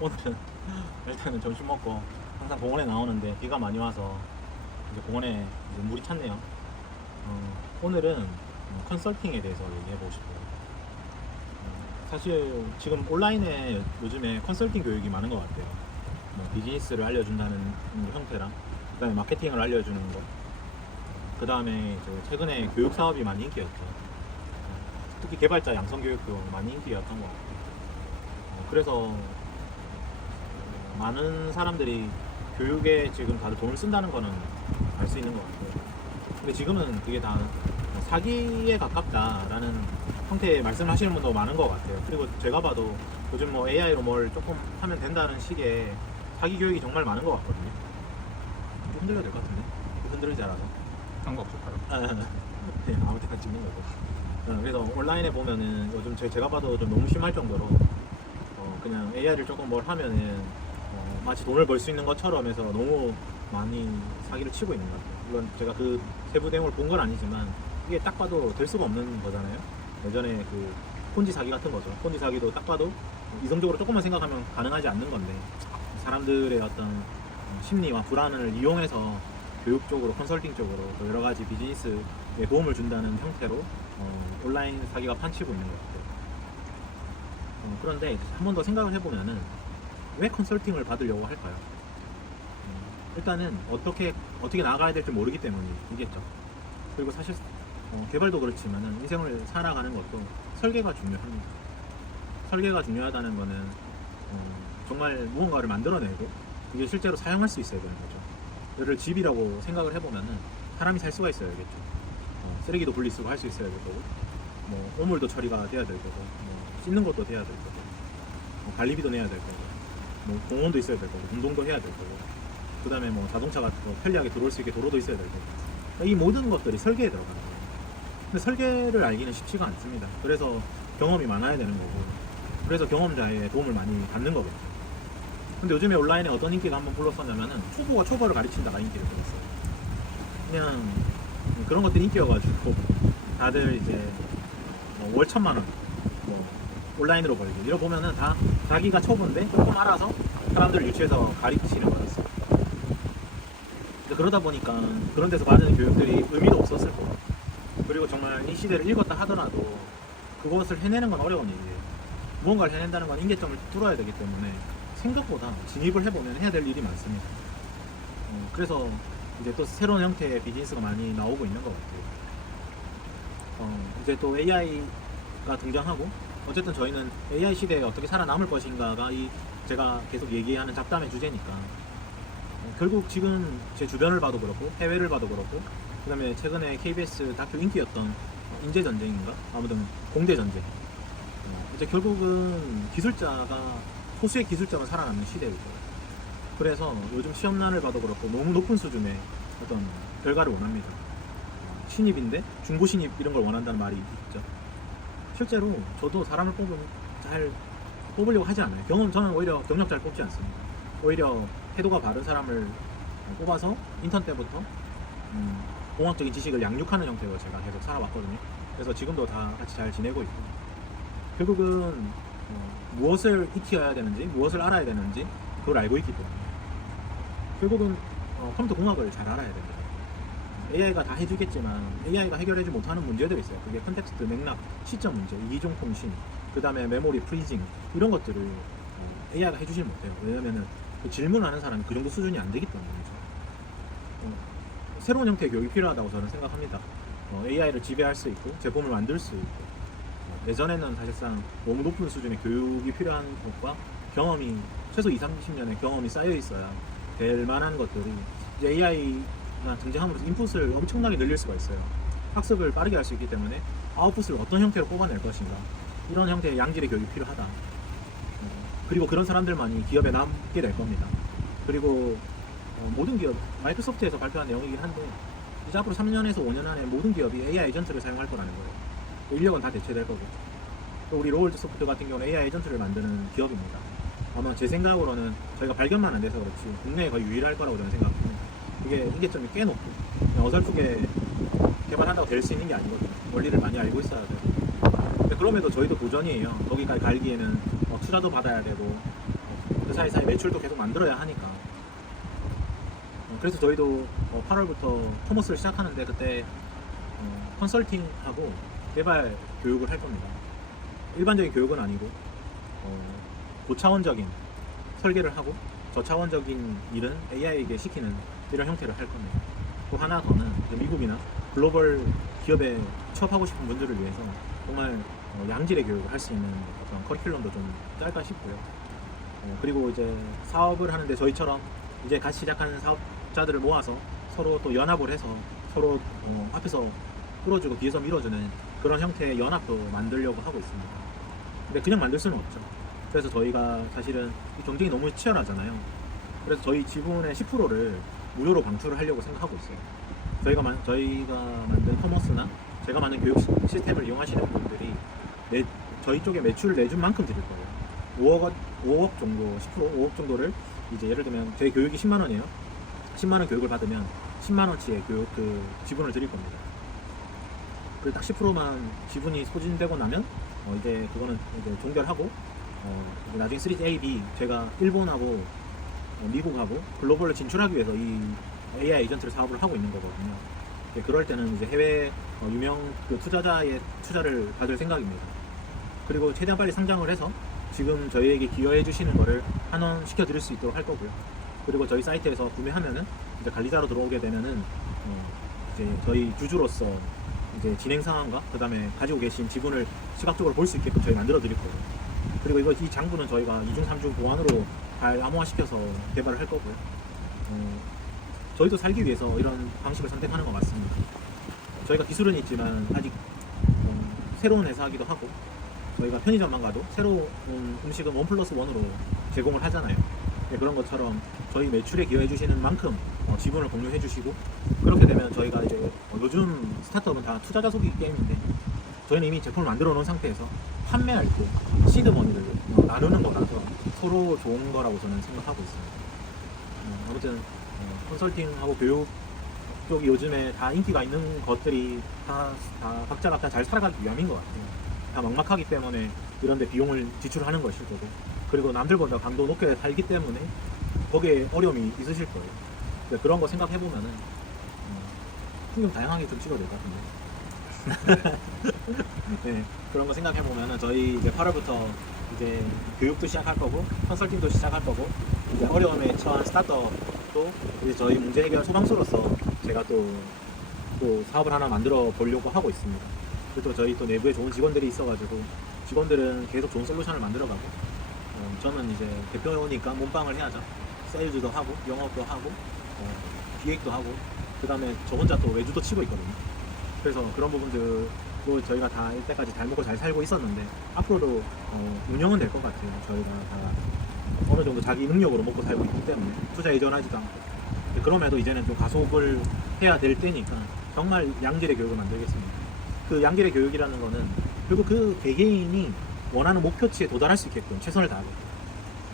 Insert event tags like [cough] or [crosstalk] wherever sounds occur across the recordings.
오늘은 일단은 점심 먹고 항상 공원에 나오는데 비가 많이 와서 이제 공원에 이제 물이 찼네요. 어, 오늘은 어, 컨설팅에 대해서 얘기해 보고 싶어요. 어, 사실 지금 온라인에 요즘에 컨설팅 교육이 많은 것 같아요. 뭐 비즈니스를 알려준다는 형태랑 그다음에 마케팅을 알려주는 거. 그 다음에 최근에 교육 사업이 많이 인기였죠. 어, 특히 개발자 양성 교육도 많이 인기였던 것 같아요. 어, 그래서 어, 많은 사람들이 교육에 지금 다들 돈을 쓴다는 거는 알 수 있는 것 같아요. 근데 지금은 그게 다 사기에 가깝다라는 형태의 말씀을 하시는 분도 많은 것 같아요. 그리고 제가 봐도 요즘 뭐 AI로 뭘 조금 하면 된다는 식의 사기 교육이 정말 많은 것 같거든요. 좀 흔들려야 될 것 같은데? 흔들리지 않아서. 상관없어 바로 네, 아무 때나 찍는 거고. 어, 그래서 온라인에 보면은 요즘 제, 제가 봐도 좀 너무 심할 정도로 어, 그냥 AI를 조금 뭘 하면은 어, 마치 돈을 벌 수 있는 것처럼 해서 너무 많이 사기를 치고 있는 것 같아요. 물론 제가 그 세부 내용을 본 건 아니지만 이게 딱 봐도 될 수가 없는 거잖아요. 예전에 그 폰지 사기 같은 거죠. 폰지 사기도 딱 봐도 이성적으로 조금만 생각하면 가능하지 않는 건데 사람들의 어떤 심리와 불안을 이용해서 교육 쪽으로 컨설팅 쪽으로 또 여러 가지 비즈니스에 도움을 준다는 형태로 어, 온라인 사기가 판치고 있는 것 같아요. 어, 그런데 한 번 더 생각을 해보면은 왜 컨설팅을 받으려고 할까요? 음, 일단은 어떻게 어떻게 나가야 될지 모르기 때문이겠죠. 그리고 사실 어, 개발도 그렇지만은 인생을 살아가는 것도 설계가 중요합니다. 설계가 중요하다는 거는 어, 정말 무언가를 만들어내고 이게 실제로 사용할 수 있어야 되는 거죠. 얘를 집이라고 생각을 해보면은 사람이 살 수가 있어야겠죠. 어, 쓰레기도 분리수거 할 수 있어야 될 거고, 뭐 오물도 처리가 돼야 될 거고, 뭐 씻는 것도 돼야 될 거고, 뭐 관리비도 내야 될 거고, 뭐 공원도 있어야 될 거고, 운동도 해야 될 거고, 그 다음에 뭐 자동차가 더 편리하게 들어올 수 있게 도로도 있어야 될 거고, 그러니까 이 모든 것들이 설계에 들어가는 거예요. 근데 설계를 알기는 쉽지가 않습니다. 그래서 경험이 많아야 되는 거고, 그래서 경험자의 도움을 많이 받는 거겠죠. 근데 요즘에 온라인에 어떤 인기가 한번 불렀었냐면은 초보가 초보를 가르친다가 인기를 끌었어요. 그냥 그런 것들이 인기여가지고 다들 이제 뭐 월 천만 원, 뭐 온라인으로 벌기 이러 보면은 다 자기가 초보인데 조금 알아서 사람들을 유치해서 가르치는 거였어요. 근데 그러다 보니까 그런 데서 받는 교육들이 의미도 없었을 거고 그리고 정말 이 시대를 읽었다 하더라도 그것을 해내는 건 어려운 일이에요. 무언가를 해낸다는 건 인계점을 뚫어야 되기 때문에 생각보다 진입을 해보면 해야 될 일이 많습니다. 어, 그래서 이제 또 새로운 형태의 비즈니스가 많이 나오고 있는 것 같아요. 어, 이제 또 AI가 등장하고 어쨌든 저희는 AI 시대에 어떻게 살아남을 것인가가 이 제가 계속 얘기하는 잡담의 주제니까 어, 결국 지금 제 주변을 봐도 그렇고 해외를 봐도 그렇고 그다음에 최근에 KBS 다큐 인기였던 인재 전쟁인가 아무튼 공대 전쟁 어, 이제 결국은 기술자가 소수의 기술자만 살아남는 시대일 거예요. 그래서 요즘 시험난을 봐도 그렇고 너무 높은 수준의 어떤 결과를 원합니다. 어, 신입인데 중고 신입 이런 걸 원한다는 말이 있죠. 실제로 저도 사람을 뽑으면 잘 뽑으려고 하지 않아요. 경험 저는 오히려 경력 잘 뽑지 않습니다. 오히려 태도가 바른 사람을 뽑아서 인턴 때부터 음, 공학적인 지식을 양육하는 형태로 제가 계속 살아왔거든요. 그래서 지금도 다 같이 잘 지내고 있고 결국은 어, 무엇을 익혀야 되는지 무엇을 알아야 되는지 그걸 알고 있기 때문에 결국은 어, 컴퓨터 공학을 잘 알아야 됩니다. AI가 다 해주겠지만 AI가 해결하지 못하는 문제들이 있어요. 그게 컨텍스트, 맥락, 시점 문제, 이종 통신, 그 다음에 메모리 프리징 이런 것들을 어, AI가 해주질 못해요. 왜냐면은 그 질문하는 사람이 그 정도 수준이 안 되기 때문이죠. 어, 새로운 형태의 교육이 필요하다고 저는 생각합니다. 어, AI를 지배할 수 있고 제품을 만들 수 있고 어, 예전에는 사실상 너무 높은 수준의 교육이 필요한 것과 경험이 최소 2, 30년의 경험이 쌓여 있어야 될 만한 것들이 이제 AI가 등장함으로써 인풋을 엄청나게 늘릴 수가 있어요. 학습을 빠르게 할 수 있기 때문에 아웃풋을 어떤 형태로 뽑아낼 것인가 이런 형태의 양질의 교육이 필요하다. 어, 그리고 그런 사람들만이 기업에 남게 될 겁니다. 그리고 어, 모든 기업 마이크로소프트에서 발표한 내용이긴 한데 이제 앞으로 3년에서 5년 안에 모든 기업이 AI 에이전트를 사용할 거라는 거예요. 인력은 다 대체될 거고. 또 우리 로월드 소프트 같은 경우는 AI 에이전트를 만드는 기업입니다. 아마 제 생각으로는 저희가 발견만 안 돼서 그렇지 국내에 거의 유일할 거라고 저는 생각합니다. 이게 인계점이 꽤 높고 그냥 어설프게 개발한다고 될 수 있는 게 아니거든요. 원리를 많이 알고 있어야 돼요. 근데 그럼에도 저희도 도전이에요. 거기까지 갈기에는 어, 투자도 받아야 되고 어, 그 사이사이 매출도 계속 만들어야 하니까. 어, 그래서 저희도 어, 8월부터 토머스를 시작하는데 그때 어, 컨설팅하고 개발 교육을 할 겁니다. 일반적인 교육은 아니고 어, 고차원적인 설계를 하고 저차원적인 일은 AI에게 시키는 이런 형태를 할 겁니다. 또 하나 더는 미국이나 글로벌 기업에 취업하고 싶은 분들을 위해서 정말 어, 양질의 교육을 할 수 있는 어떤 커리큘럼도 좀 짤까 싶고요. 어, 그리고 이제 사업을 하는데 저희처럼 이제 같이 시작하는 사업자들을 모아서 서로 또 연합을 해서 서로 어, 앞에서 끌어주고 뒤에서 밀어주는 그런 형태의 연합도 만들려고 하고 있습니다. 근데 그냥 만들 수는 없죠. 그래서 저희가 사실은 이 경쟁이 너무 치열하잖아요. 그래서 저희 지분의 10%를 무료로 방출을 하려고 생각하고 있어요. 저희가 만, 저희가 만든 커머스나 제가 만든 교육 시- 시스템을 이용하시는 분들이 내, 저희 쪽에 매출을 내준 만큼 드릴 거예요. 5억, 원- 5억 정도, 10%, 5억 정도를 이제 예를 들면 제 교육이 10만 원이에요. 10만 원 교육을 받으면 10만 원치의 교육 그 지분을 드릴 겁니다. 그 딱 10%만 지분이 소진되고 나면 어, 이제 그거는 이제 종결하고 어, 나중에 3 A, B 제가 일본하고 어, 미국하고 글로벌로 진출하기 위해서 이 AI 에이전트를 사업을 하고 있는 거거든요. 그럴 때는 이제 해외 어, 유명 그 투자자의 투자를 받을 생각입니다. 그리고 최대한 빨리 상장을 해서 지금 저희에게 기여해 주시는 거를 환원 시켜 드릴 수 있도록 할 거고요. 그리고 저희 사이트에서 구매하면은 이제 관리자로 들어오게 되면은 어, 이제 저희 주주로서 이제 진행 상황과 그다음에 가지고 계신 지분을 시각적으로 볼 수 있게끔 저희 만들어 드릴 거고요. 그리고 이거 이 장부는 저희가 2중 3중 보안으로 잘 암호화시켜서 개발을 할 거고요. 어, 저희도 살기 위해서 이런 방식을 선택하는 것 같습니다. 저희가 기술은 있지만 아직 어, 새로운 회사이기도 하고 저희가 편의점만 가도 새로운 음식은 원 플러스 원으로 제공을 하잖아요. 네, 그런 것처럼 저희 매출에 기여해 주시는 만큼 어, 지분을 공유해 주시고 그렇게 되면 저희가 이제 어, 요즘 스타트업은 다 투자 자 속이 게임인데 저희는 이미 제품을 만들어 놓은 상태에서 판매할 때 시드 머니를 어, 나누는 거라서 서로 좋은 거라고 저는 생각하고 있습니다. 어, 아무튼 어, 컨설팅하고 교육 쪽이 요즘에 다 인기가 있는 것들이 다, 다 각자 각자 잘 살아가기 위함인 것 같아요. 다 막막하기 때문에 이런데 비용을 지출하는 것일 거고 그리고 남들보다 강도 높게 살기 때문에 거기에 어려움이 있으실 거예요. 근데 그런 거 생각해 보면은 어, 풍경 다양하게 좀 찍어야 될 것 같은데. 네, [laughs] 그런 거 생각해 보면은 저희 이제 8월부터 이제 교육도 시작할 거고 컨설팅도 시작할 거고 이제 어려움에 처한 스타트업도 이제 저희 문제 해결 소방서로서 제가 또, 또 사업을 하나 만들어 보려고 하고 있습니다. 그리고 또 저희 또 내부에 좋은 직원들이 있어가지고 직원들은 계속 좋은 솔루션을 만들어가고 어, 저는 이제 대표니까 몸빵을 해야죠. 세일즈도 하고 영업도 하고 어, 기획도 하고 그 다음에 저 혼자 또 외주도 치고 있거든요. 그래서 그런 부분들 도 저희가 다 이때까지 잘 먹고 잘 살고 있었는데 앞으로도 어, 운영은 될 것 같아요. 저희가 다 어느 정도 자기 능력으로 먹고 살고 있기 때문에 투자 의존하지도 않고 그럼에도 이제는 좀 가속을 해야 될 때니까 정말 양질의 교육을 만들겠습니다. 그 양질의 교육이라는 거는 그리고 그 개개인이 원하는 목표치에 도달할 수 있게끔 최선을 다하고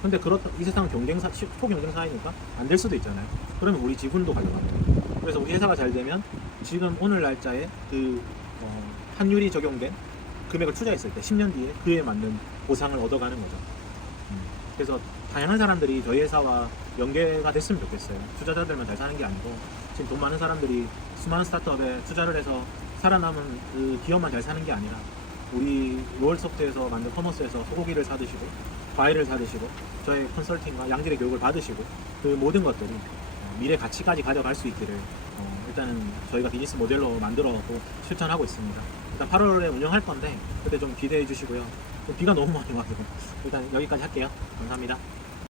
근데 그렇다 이 세상은 경쟁사 시- 초경쟁 사회니까 안 될 수도 있잖아요. 그러면 우리 지분도 가져가요. 그래서 우리 회사가 잘 되면 지금 오늘 날짜에 그 어, 환율이 적용된 금액을 투자했을 때 10년 뒤에 그에 맞는 보상을 얻어가는 거죠. 음, 그래서 다양한 사람들이 저희 회사와 연계가 됐으면 좋겠어요. 투자자들만 잘 사는 게 아니고 지금 돈 많은 사람들이 수많은 스타트업에 투자를 해서 살아남은 그 기업만 잘 사는 게 아니라 우리 로얼소프트에서 만든 커머스에서 소고기를 사드시고 과일을 사드시고 저의 컨설팅과 양질의 교육을 받으시고 그 모든 것들이 어, 미래 가치까지 가져갈 수 있기를 어, 일단은 저희가 비즈니스 모델로 만들어갖고 실천하고 있습니다. 일단 8월에 운영할 건데 그때 좀 기대해 주시고요. 좀 비가 너무 많이 와서 일단 여기까지 할게요. 감사합니다.